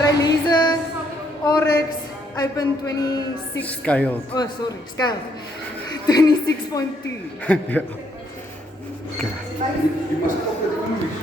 Release RX Open 26. Scaled. Oh, sorry, scaled. 26.2. Yeah. You must talk with English.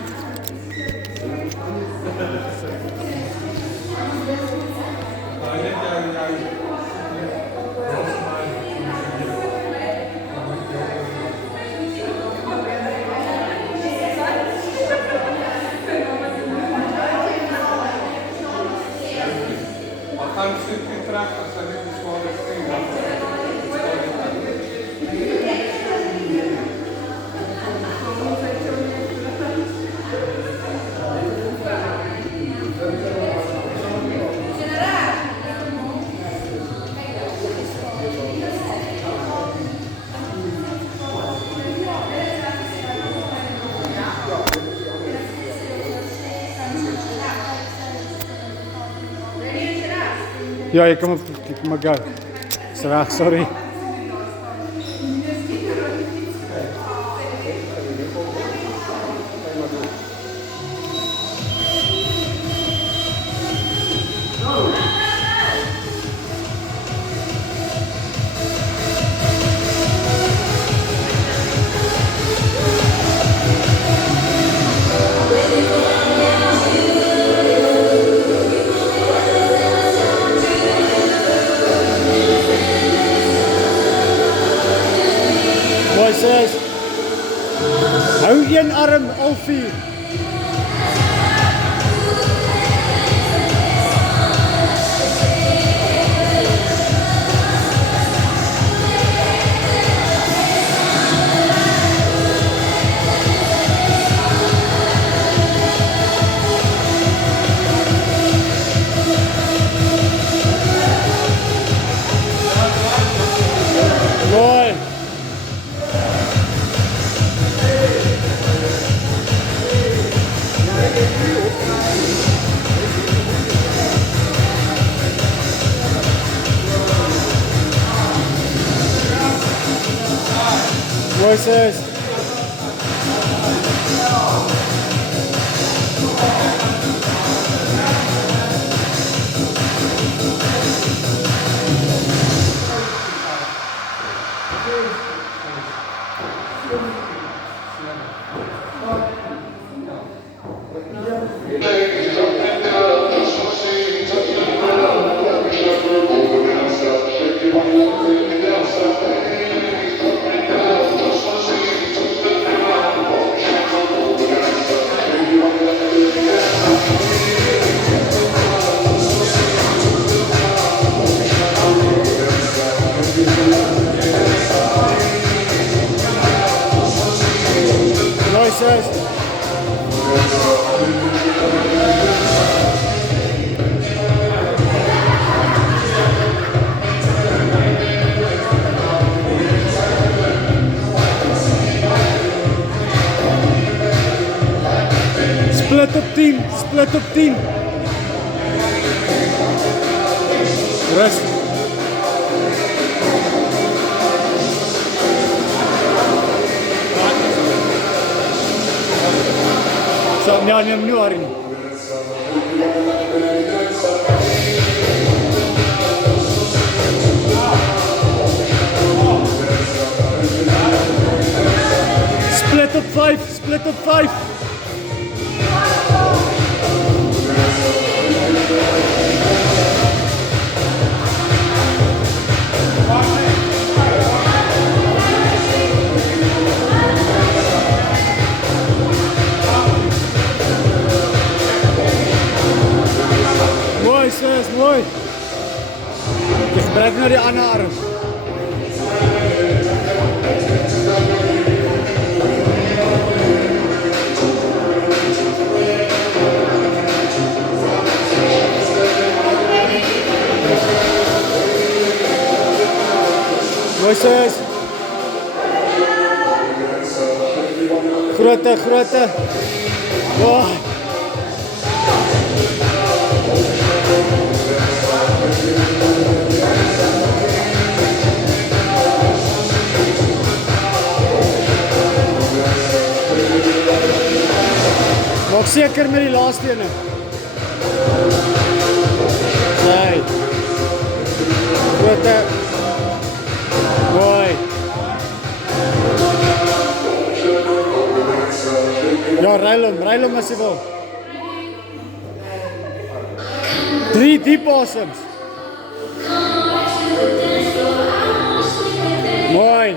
Ja, jy kom maar go. Sorry. Voices. Hou een arm al vier. Mooi. Voices. Voices. Split op 10, split op 10. Rust. So, ja, neem nu Arin. Split op 5, split op 5. Mooi, sis, mooi. Je gebruikt naar die andere arm. Mooi, sis. Grote, grote. Wow. Maak seker met die laaste ene. Right. Grote. Mooi. Ja, ruil hom as jy wil. 3 deep awesomes. Mooi.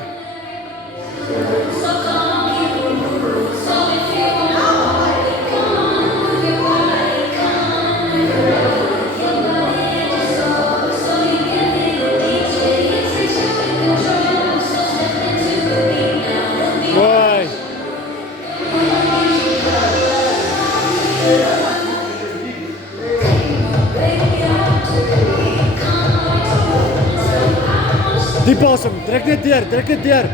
Mooi. Diep asem, druk net deur.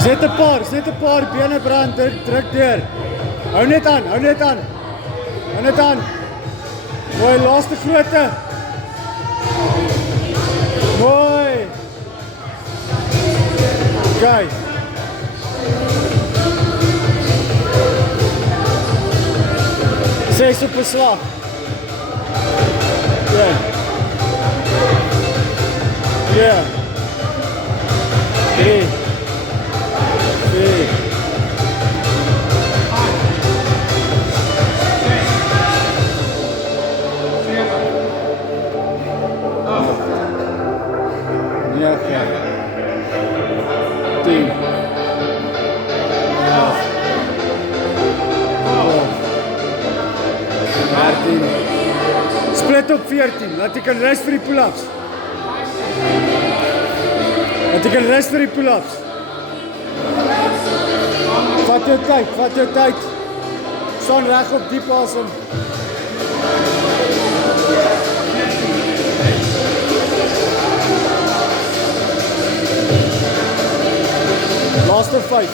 Zet 'n paar bene brand, druk deur. Hou net aan. Mooi, laaste grootte. Mooi. Okay. Zes op 'n slag. Ja. 3. 4. Ja. 10. Split op 14, laat jy kan rus vir die pull-ups. Vat jou tyd. Staan reg op diep asem. Laaste 5.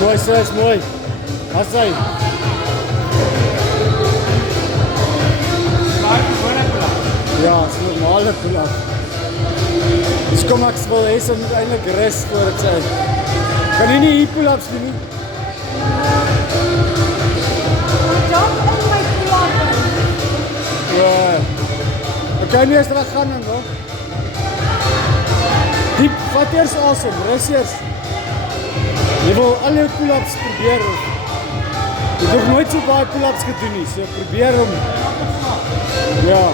Mooi, sis, mooi. As hy. Ja, is normale pull-up. Dus kom ek wil hê sy moet eintlik rus voordat sy. Kan jy nie hier pull-ups doen nie? Ja. Ek kan nie eens reg gaan dan nog. Diep, vat eers asem, rus eers. Jy wil al jou pull-ups probeer. Jy het nooit so baie pull-ups gedoen nie, so probeer om. Ja.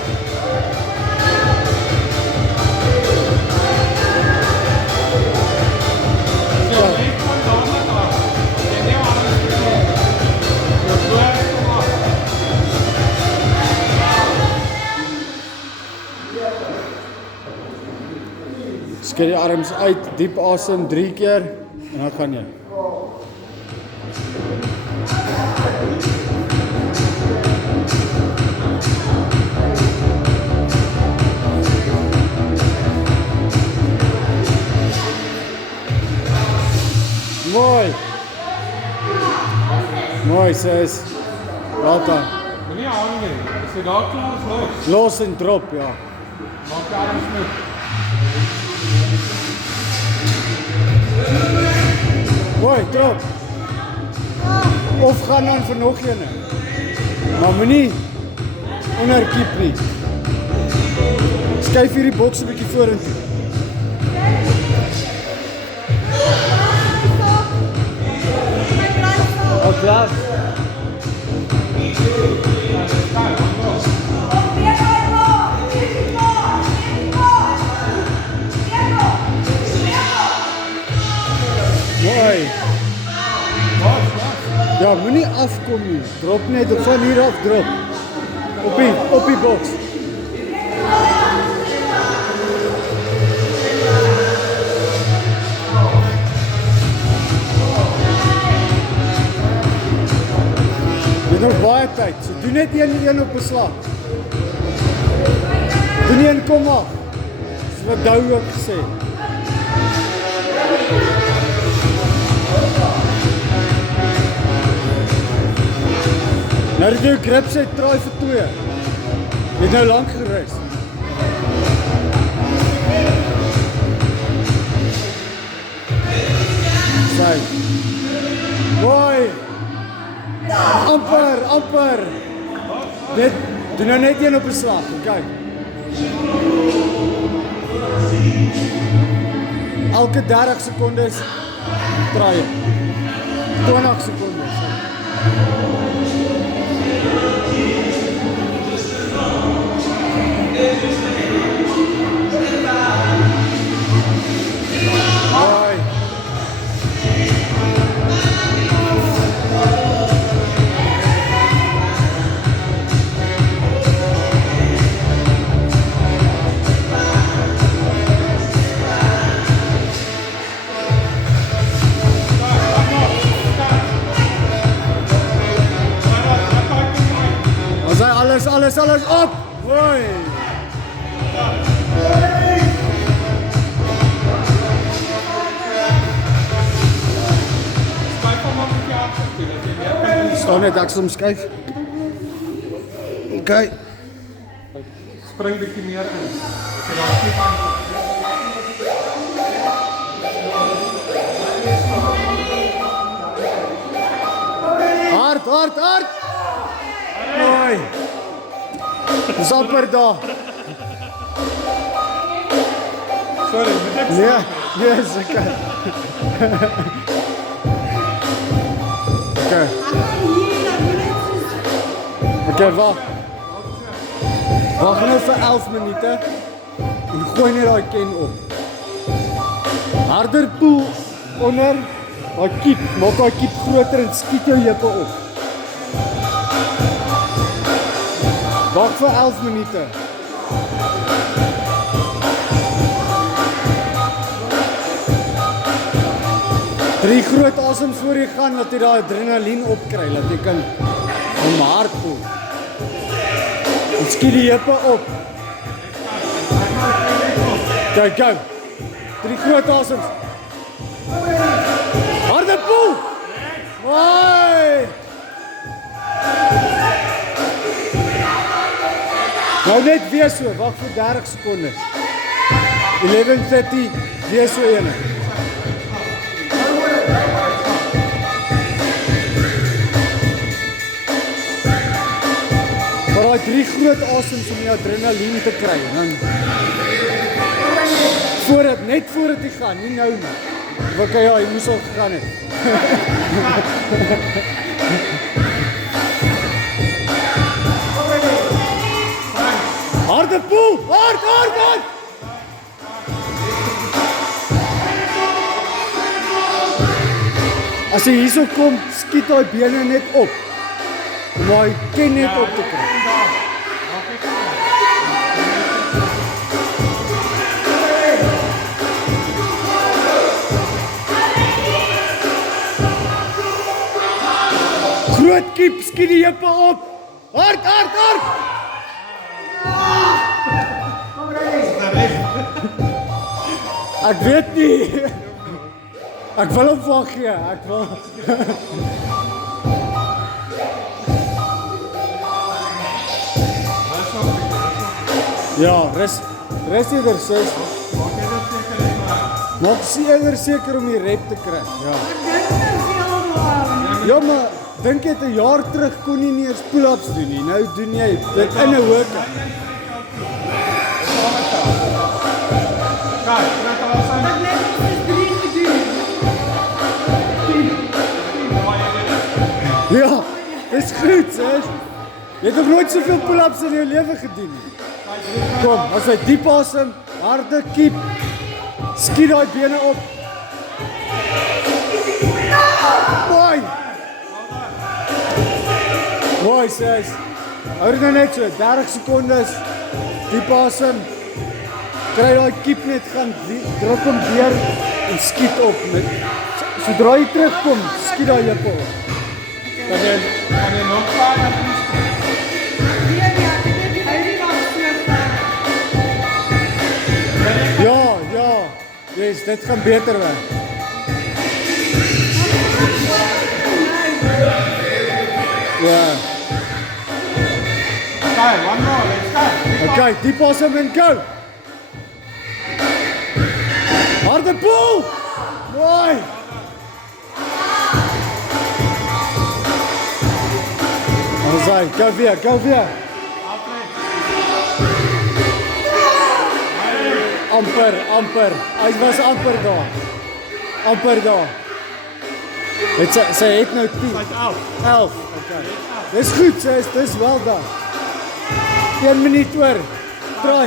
Skei die arms uit, diep asem 3 keer en dan gaan jy. Mooi. Mooi, sis. Wel dan. Nie aan nie. Is jy daar klaar of los? Los en drop, ja. Maak jy alles met. Mooi, drop. Of gaan dan vir nog een. Maar moenie onderkiep nie. Skuif hierdie boks 'n bietjie vorentoe. Al klaar. Mooi. Ja, moenie afkom nie. Drop net van hier af drop. Op die boks. Jy het nog baie tyd. So doen net een op 'n slag. Doen een kom af. Dis wat Dou ook gesê. Nou dat jy grips het, traai vir 2. Jy het nou lank gerus. Sy. Mooi. Amper. Dit doen nou net een op 'n slag, kyk. Elke 30 sekondes draai. 20 sekondes. Mooi. Alles op! Mooi! Staan net ek soms kyk. Okay. Spring bietjie meer in. As jy daar skep aan. Hard! Mooi! Dis amper daar. Sorry, moet ek Nee, seker. Okay, wag. Wag nou vir 11 minute en gooi net daai ken op. Harder poel onder daai kiep, maak daai kiep groter en skiet jou heupe op. Wag vir 11 minute. Drie groot asems voor jy gaan, dat jy daai adrenalien opkry, dat jy kan om hard poel. En skiet die heupe op. Kijk, go. Drie groot asems. Harde poel. Mooi. Nou net weer so, wacht vir 30 secondes. 11:30, weer so ene. Maar daai drie groot asems om die adrenalien te kry. Dan net voordat jy gaan, nie nou nie. Want ja, jy moes al gegaan het. Harde poel! Hard! As jy hierso kom, skiet daai bene net op. Om daai ken net op te kry. Groot kiep, skiet die heupe op. Hard! Ek weet nie. Ek wil hom van gee, ek wil. Ja, rus eerder 6. Maak eerder seker om die rep te kry. Ja. Ja, maar dink jy 'n jaar terug kon jy nie eens pull-ups doen nie. Nou doen jy dit in 'n workout. Ja, is goed, sis. Jy het nog nooit soveel pull-ups in jou lewe gedoen nie. Kom, as jy diep asem, harde kiep, skiet daai bene op. Mooi, sis. Hou dit nou net so, 30 sekondes, diep asem, kry daai kiep net, gaan druk hom weer en skiet op. Sodra jy terugkom, skiet daai heupe op. Kan jy nog vaar? Ja. Yes, dit gaan beter wees. Ja. Okay, one more, let's go. Okay, deep asem en go. Harde poel. Mooi. Ons hy, go weer. Amper. Hy was amper daar. Sy het nou 10. 11. Okay. Dis goed, dis wel dan. 1 minuut oor. Try.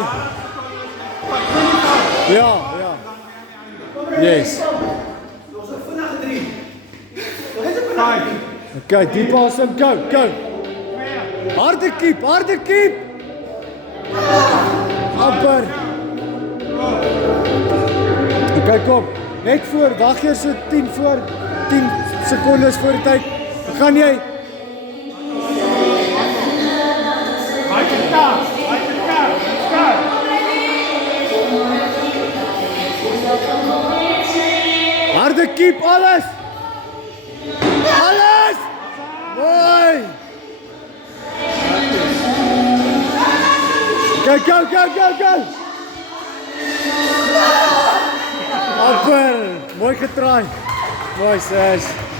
Ja. Yes. Okay, deep awesome, go. Harde keep. Amper. Okay, kom. Net voor, wag eers so 10 sekondes voor die tyd. Gaan jy? Harde keep, alles! Mooi! Go! Amper, mooi getraai. Mooi, sis.